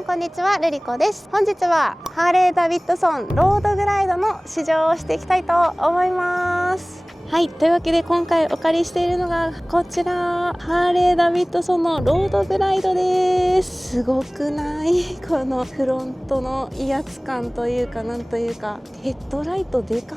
んこんにちは、ルリコです。本日はハーレーダビッドソンロードグライドの試乗をしていきたいと思います。はい、というわけで今回お借りしているのがこちら、ハーレーダビッドソンのロードグライドです。すごくないこのフロントの威圧感というか、なんというか、ヘッドライトでか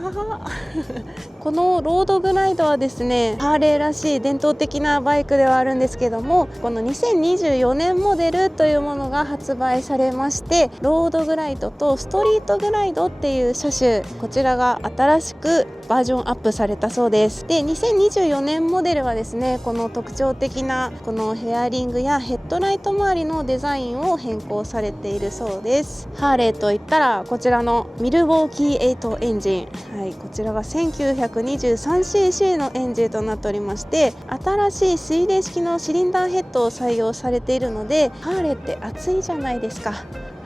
このロードグライドはですね、ハーレーらしい伝統的なバイクではあるんですけども、この2024年モデルというものが発売されまして、ロードグライドとストリートグライドっていう車種、こちらが新しくバージョンアップされたそうです。で、2024年モデルはですね、この特徴的なこのヘアリングやヘッドライト周りのデザインを変更されているそうです。ハーレーといったらこちらのミルウォーキー8エンジン、はい、こちらが 1923cc のエンジンとなっておりまして、新しい水冷式のシリンダーヘッドを採用されているので、ハーレーって暑いじゃないですか。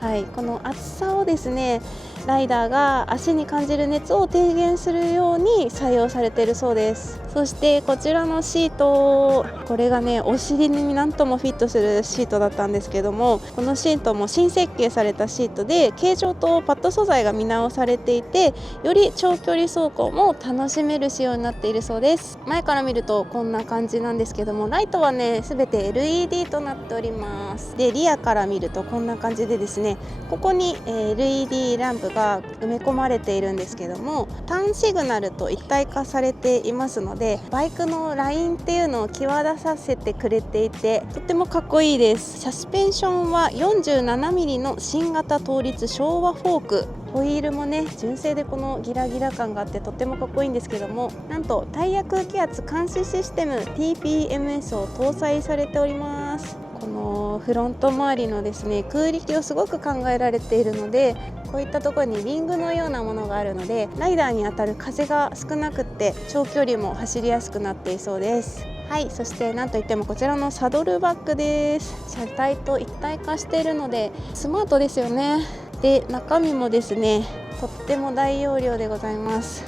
はい、この暑さをですね、ライダーが足に感じる熱を低減するように採用されているそうです。そしてこちらのシート、これがね、お尻になんともフィットするシートだったんですけども、このシートも新設計されたシートで、形状とパッド素材が見直されていて、より長距離走行も楽しめる仕様になっているそうです。前から見るとこんな感じなんですけども、ライトはね、すべて LED となっております。で、リアから見るとこんな感じでですね、ここに LED ランプが埋め込まれているんですけども、ターンシグナルと一体化されていますので、バイクのラインっていうのを際立たせてくれていて、とってもかっこいいです。サスペンションは 47mm の新型倒立昭和フォーク、ホイールもね、純正でこのギラギラ感があってとってもかっこいいんですけども、なんとタイヤ空気圧監視システム TPMS を搭載されております。このフロント周りのですね、空力をすごく考えられているので、こういったところにリングのようなものがあるので、ライダーに当たる風が少なくって長距離も走りやすくなっていそうです。はい、そしてなんといってもこちらのサドルバッグです。車体と一体化しているのでスマートですよね。で、中身もですね、とっても大容量でございます。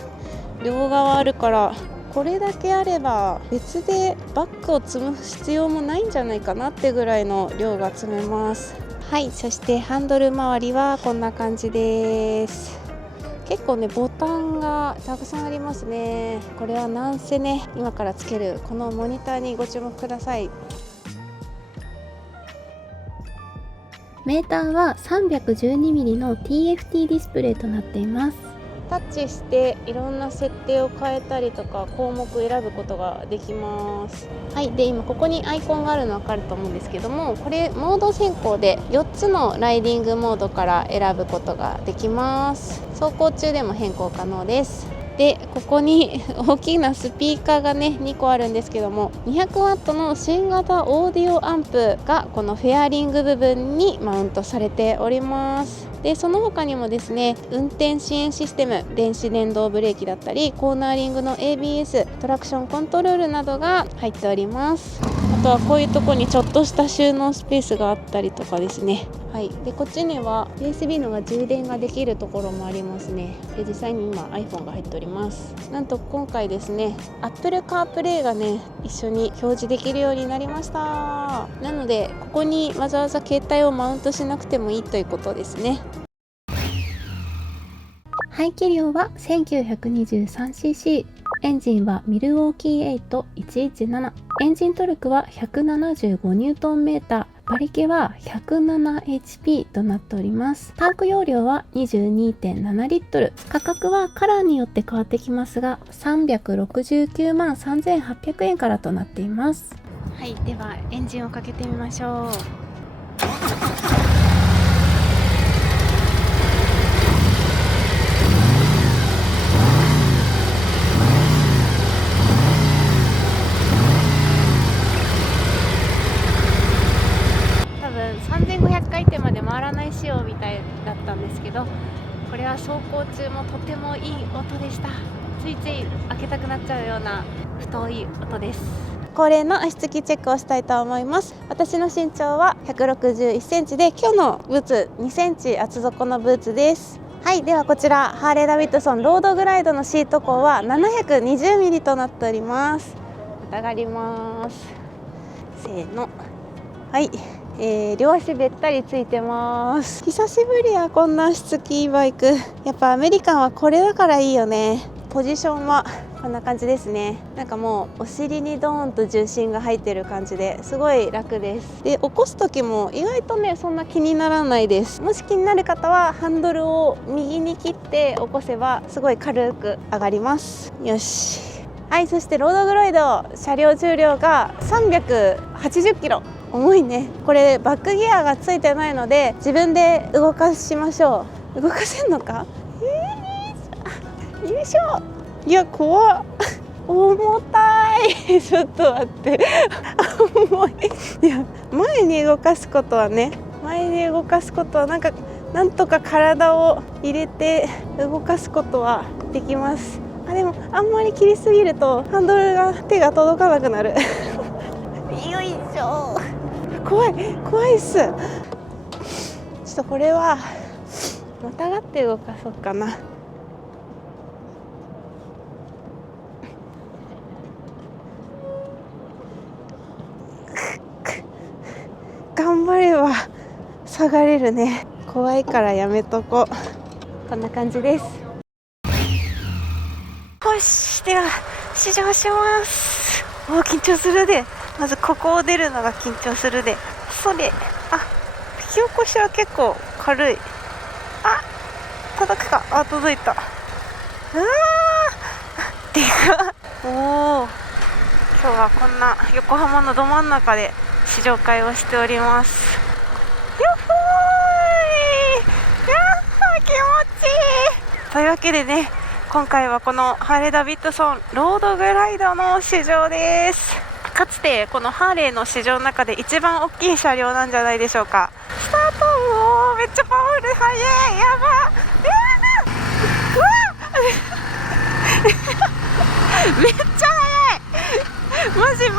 両側あるからこれだけあれば別でバッグを積む必要もないんじゃないかなってぐらいの量が積めます。はい、そしてハンドル周りはこんな感じです。結構ね、ボタンがたくさんありますね。これはなんせね、今からつけるこのモニターにご注目ください。メーターは 312mm の TFT ディスプレイとなっています。タッチしていろんな設定を変えたりとか項目選ぶことができます。はい、で今ここにアイコンがあるの分かると思うんですけども、これモード変更で4つのライディングモードから選ぶことができます。走行中でも変更可能です。で、ここに大きなスピーカーがね、2個あるんですけども、 200W の新型オーディオアンプがこのフェアリング部分にマウントされております。で、その他にもですね、運転支援システム、電子電動ブレーキだったり、コーナーリングの ABS、トラクションコントロールなどが入っております。あとはこういうところにちょっとした収納スペースがあったりとかですね。はい、でこっちには USB のが充電ができるところもありますね。で、実際に今 iPhone が入っております。なんと今回ですね、 Apple CarPlay がね、一緒に表示できるようになりました。なのでここにわざわざ携帯をマウントしなくてもいいということですね。排気量は 1923cc、 エンジンはミルウォーキー8117、エンジントルクは 175Nm、馬力は 107HP となっております。タンク容量は 22.7 リットル。価格はカラーによって変わってきますが、369万3800円からとなっています。はい、ではエンジンをかけてみましょう。3500回転まで回らない仕様みたいだったんですけど、これは走行中もとてもいい音でした。ついつい開けたくなっちゃうような太い音です。恒例の足つきチェックをしたいと思います。私の身長は161センチで、今日のブーツ2センチ厚底のブーツです。はい、ではこちらハーレーダビッドソンロードグライドのシート高は 720mm となっております。上がります。せーの、はい、両足べったりついてます。久しぶりやこんな足つきバイク。やっぱアメリカンはこれだからいいよね。ポジションはこんな感じですね。なんかもうお尻にドーンと重心が入ってる感じですごい楽です。で起こす時も意外とねそんな気にならないです。もし気になる方はハンドルを右に切って起こせばすごい軽く上がります。よし。はい、そしてロードグロイド車両重量が380キロ。重いね。これバックギアがついてないので自分で動かしましょう。動かせんのか？よいしょ。いや怖っ重たいちょっと待って重い。いや前に動かすことはなんとか体を入れて動かすことはできます。でもあんまり切りすぎるとハンドルが手が届かなくなるよいしょ。怖いっす。ちょっとこれはまたがって動かそうかな。頑張れば下がれるね。怖いからやめとこう。こんな感じです。よし、では試乗します。緊張するで。まずここを出るのが緊張するで。それ引き起こしは結構軽い。届くか。届いた。でかっ。今日はこんな横浜のど真ん中で試乗会をしております。よっほーい、気持ちいい。というわけでね、今回はこのハーレーダビッドソンロードグライドの試乗です。かつてこのハーレーの試乗の中で一番大きい車両なんじゃないでしょうか。スタート。めっちゃパワフル。速い。やば。めっちゃ速い。マジ。めっ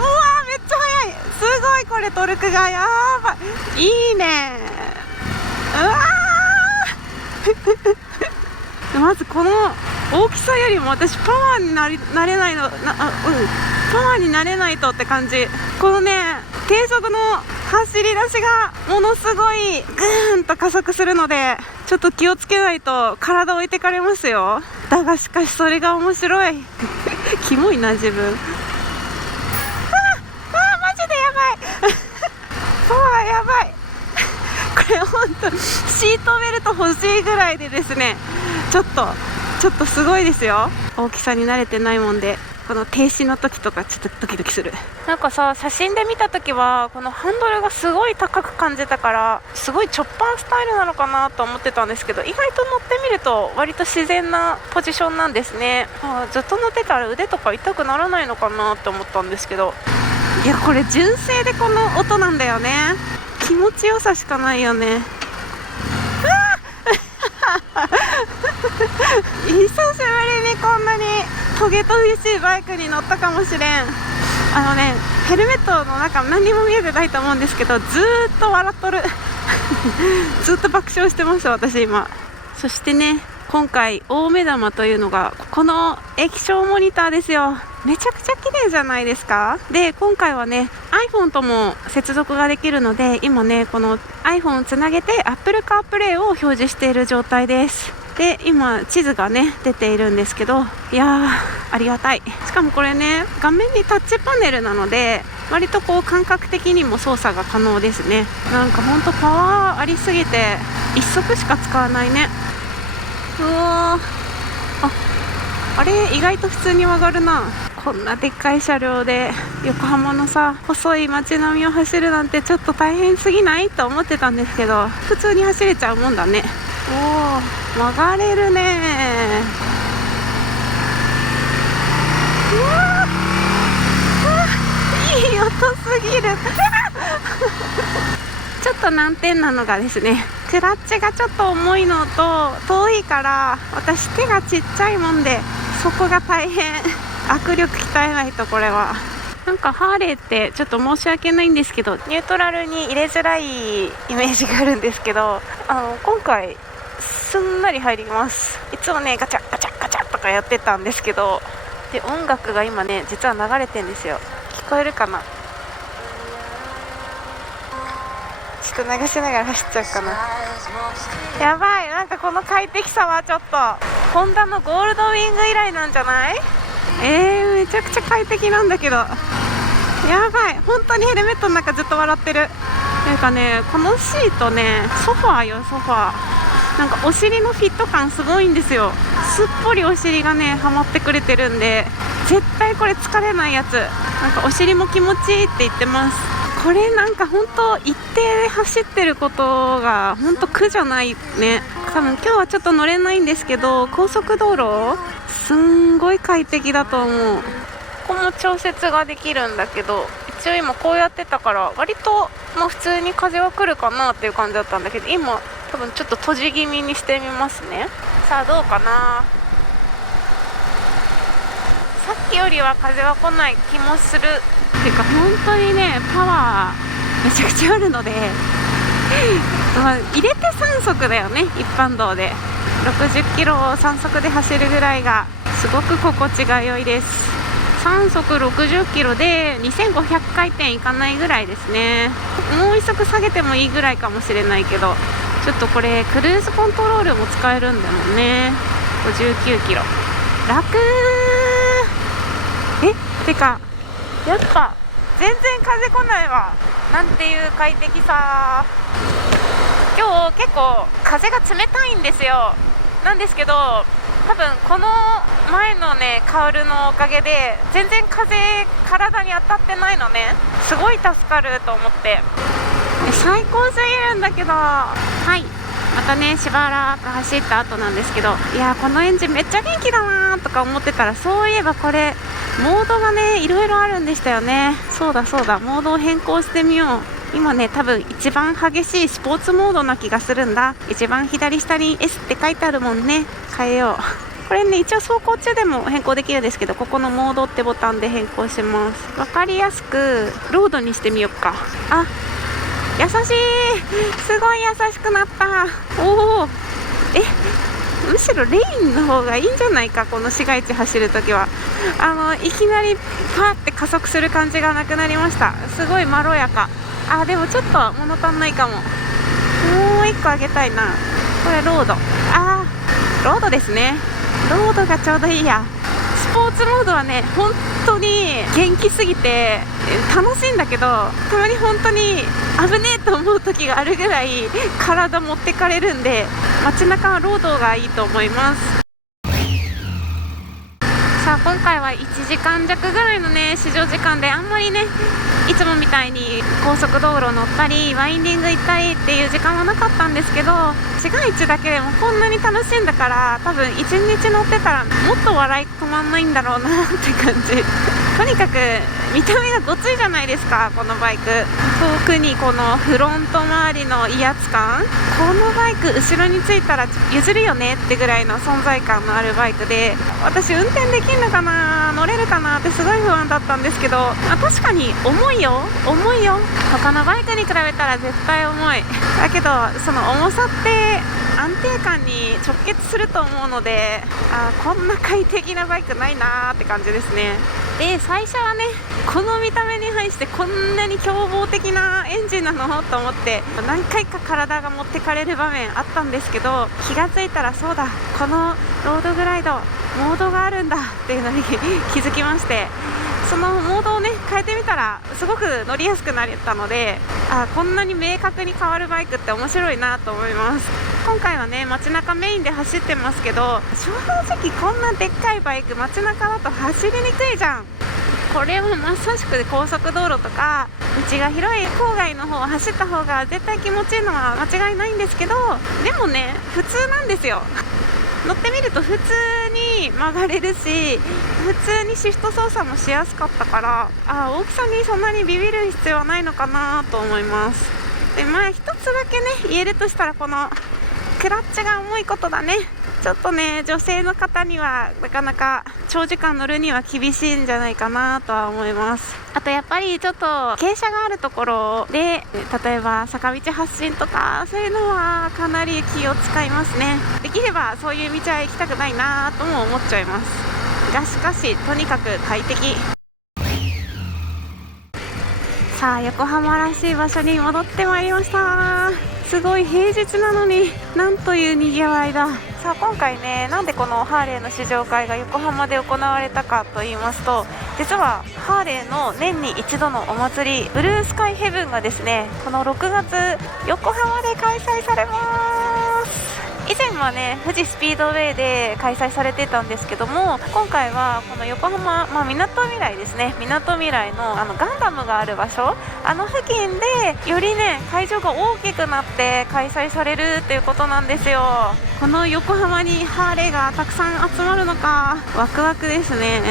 ちゃ速い。すごい。これトルクがやばい。いいね。まずこの大きさよりも私パワーになれないのパワーになれないとって感じ。このね低速の走り出しがものすごいグーンと加速するのでちょっと気をつけないと体置いてかれますよ。だがしかしそれが面白いキモいな自分。マジでやばいパワーやばいこれほんとシートベルト欲しいぐらいでですね、ちょっとすごいですよ。大きさに慣れてないもんでこの停止の時とかちょっとドキドキする。なんかさ、写真で見た時はこのハンドルがすごい高く感じたからすごいチョッパースタイルなのかなと思ってたんですけど、意外と乗ってみると割と自然なポジションなんですね。ずっと乗ってたら腕とか痛くならないのかなって思ったんですけど、いやこれ純正でこの音なんだよね。気持ちよさしかないよね。久しぶりにこんなにトゲトゲしいバイクに乗ったかもしれん。ヘルメットの中何にも見えてないと思うんですけどずーっと笑っとるずっと爆笑してます私今。そしてね、今回大目玉というのがこの液晶モニターですよ。めちゃくちゃ綺麗じゃないですか。で今回はね iPhone とも接続ができるので今ねこの iPhone をつなげて Apple CarPlay を表示している状態です。で今地図がね出ているんですけど、いやーありがたい。しかもこれね画面にタッチパネルなので割とこう感覚的にも操作が可能ですね。なんかほんとパワーありすぎて一足しか使わないね。うわー、あれ意外と普通に曲がるな。こんなでっかい車両で横浜のさ細い街並みを走るなんてちょっと大変すぎないと思ってたんですけど、普通に走れちゃうもんだね。おー、曲がれるね。うわー、いい音すぎるちょっと難点なのがですね、クラッチがちょっと重いのと遠いから私手がちっちゃいもんでそこが大変。握力鍛えないと。これはなんかハーレーってちょっと申し訳ないんですけどニュートラルに入れづらいイメージがあるんですけど、今回すんなり入ります。いつもねガチャガチャガチャとかやってたんですけど、で音楽が今ね実は流れてんですよ。聞こえるかな。ちょっと流しながら走っちゃうかな。やばい、なんかこの快適さはちょっとホンダのゴールドウィング以来なんじゃない？めちゃくちゃ快適なんだけど、やばい、本当にヘルメットの中ずっと笑ってる。なんかね、このシートね、ソファーよソファー。なんかお尻のフィット感すごいんですよ。すっぽりお尻がねはまってくれてるんで、絶対これ疲れないやつ。なんかお尻も気持ちいいって言ってます。これなんか本当一定で走ってることが本当苦じゃないね。多分今日はちょっと乗れないんですけど、高速道路すんごい快適だと思う。ここも調節ができるんだけど、一応今こうやってたから割とまあ普通に風は来るかなっていう感じだったんだけど、今多分ちょっと閉じ気味にしてみますね。さあどうかな。さっきよりは風は来ない気もする。っていうか本当にねパワーめちゃくちゃあるのでまあ入れて3速だよね。一般道で60キロを3速で走るぐらいがすごく心地が良いです。3速60キロで2500回転いかないぐらいですね。もう1速下げてもいいぐらいかもしれないけど、ちょっとこれクルーズコントロールも使えるんだもんね。59キロ楽てかやっぱ全然風来ないわ。なんていう快適さ。今日結構風が冷たいんですよ。なんですけど多分この前のねカウルのおかげで全然風体に当たってないのね。すごい助かると思って最高すぎるんだけど。はいまたねしばらく走った後なんですけど、いやこのエンジンめっちゃ元気だなとか思ってたら、そういえばこれモードがねいろいろあるんでしたよね。そうだそうだ、モードを変更してみよう。今ね多分一番激しいスポーツモードな気がするんだ。一番左下に S って書いてあるもんね。変えよう。これね一応走行中でも変更できるんですけど、ここのモードってボタンで変更します。わかりやすくロードにしてみようか。あ、優しい、すごい優しくなった。おお、むしろレインの方がいいんじゃないか。この市街地走るときはいきなりパーって加速する感じがなくなりました。すごいまろやか。でもちょっと物足んないかも。もう1個あげたいな。これロード。ロードですね。ロードがちょうどいいや。スポーツモードはね本当に元気すぎて楽しいんだけど、たまに本当に危ねえと思う時があるぐらい体持ってかれるんで、街中はロードがいいと思います。さあ今回は1時間弱ぐらいのね試乗時間で、あんまりねいつもみたいに高速道路乗ったりワインディング行ったりっていう時間はなかったんですけど、市街地だけでもこんなに楽しいんだから、多分1日乗ってたらもっと笑い止まんないんだろうなって感じ。とにかく見た目がごついじゃないですかこのバイク。特にこのフロント周りの威圧感、このバイク後ろについたら譲るよねってぐらいの存在感のあるバイクで、私運転できるのかな乗れるかなってすごい不安だったんですけど、確かに重いよ他のバイクに比べたら絶対重い。だけどその重さって安定感に直結すると思うので、こんな快適なバイクないなーって感じですね。で最初はねこの見た目に反してこんなに凶暴的なエンジンなのと思って何回か体が持ってかれる場面あったんですけど、気がついたらそうだこのロードグライドモードがあるんだっていうのに気づきまして、そのモードをね変えてみたらすごく乗りやすくなったので、こんなに明確に変わるバイクって面白いなと思います。今回はね街中メインで走ってますけど、正直こんなでっかいバイク街中だと走りにくいじゃん。これはまさしく高速道路とか道が広い郊外の方を走った方が絶対気持ちいいのは間違いないんですけど、でもね普通なんですよ。乗ってみると普通に曲がれるし、普通にシフト操作もしやすかったから、大きさにそんなにビビる必要はないのかなと思います。で一つだけね言えるとしたら、このクラッチが重いことだね。ちょっとね女性の方にはなかなか長時間乗るには厳しいんじゃないかなとは思います。あとやっぱりちょっと傾斜があるところで、例えば坂道発進とかそういうのはかなり気を使いますね。できればそういう道は行きたくないなとも思っちゃいます。がしかしとにかく快適。さあ横浜らしい場所に戻ってまいりました。すごい平日なのになんという賑わいだ。さあ今回ね、なんでこのハーレーの試乗会が横浜で行われたかと言いますと、実はハーレーの年に一度のお祭りブルースカイヘブンがですね、この6月横浜で開催されます。以前はね富士スピードウェイで開催されてたんですけども、今回はこの横浜、みなとみらいですね、みなとみらいのガンダムがある場所、付近でよりね会場が大きくなって開催されるということなんですよ。この横浜にハーレーがたくさん集まるのかワクワクですね。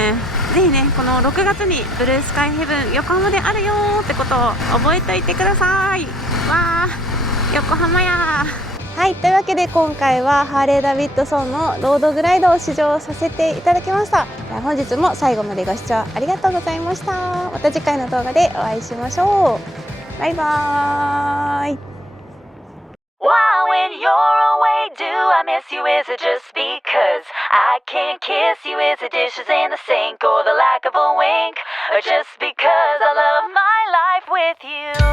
ぜひねこの6月にブルースカイヘブン横浜であるよってことを覚えておいてください。わー横浜や。はい、というわけで今回はハーレーダビッドソンのロードグライドを試乗させていただきました。本日も最後までご視聴ありがとうございました。また次回の動画でお会いしましょう。バイバーイ。Why when you're away do I miss you? Is it just because I can't kiss you? Is it dishes in the sink or the lack of a wink? Or just because I love my life with you?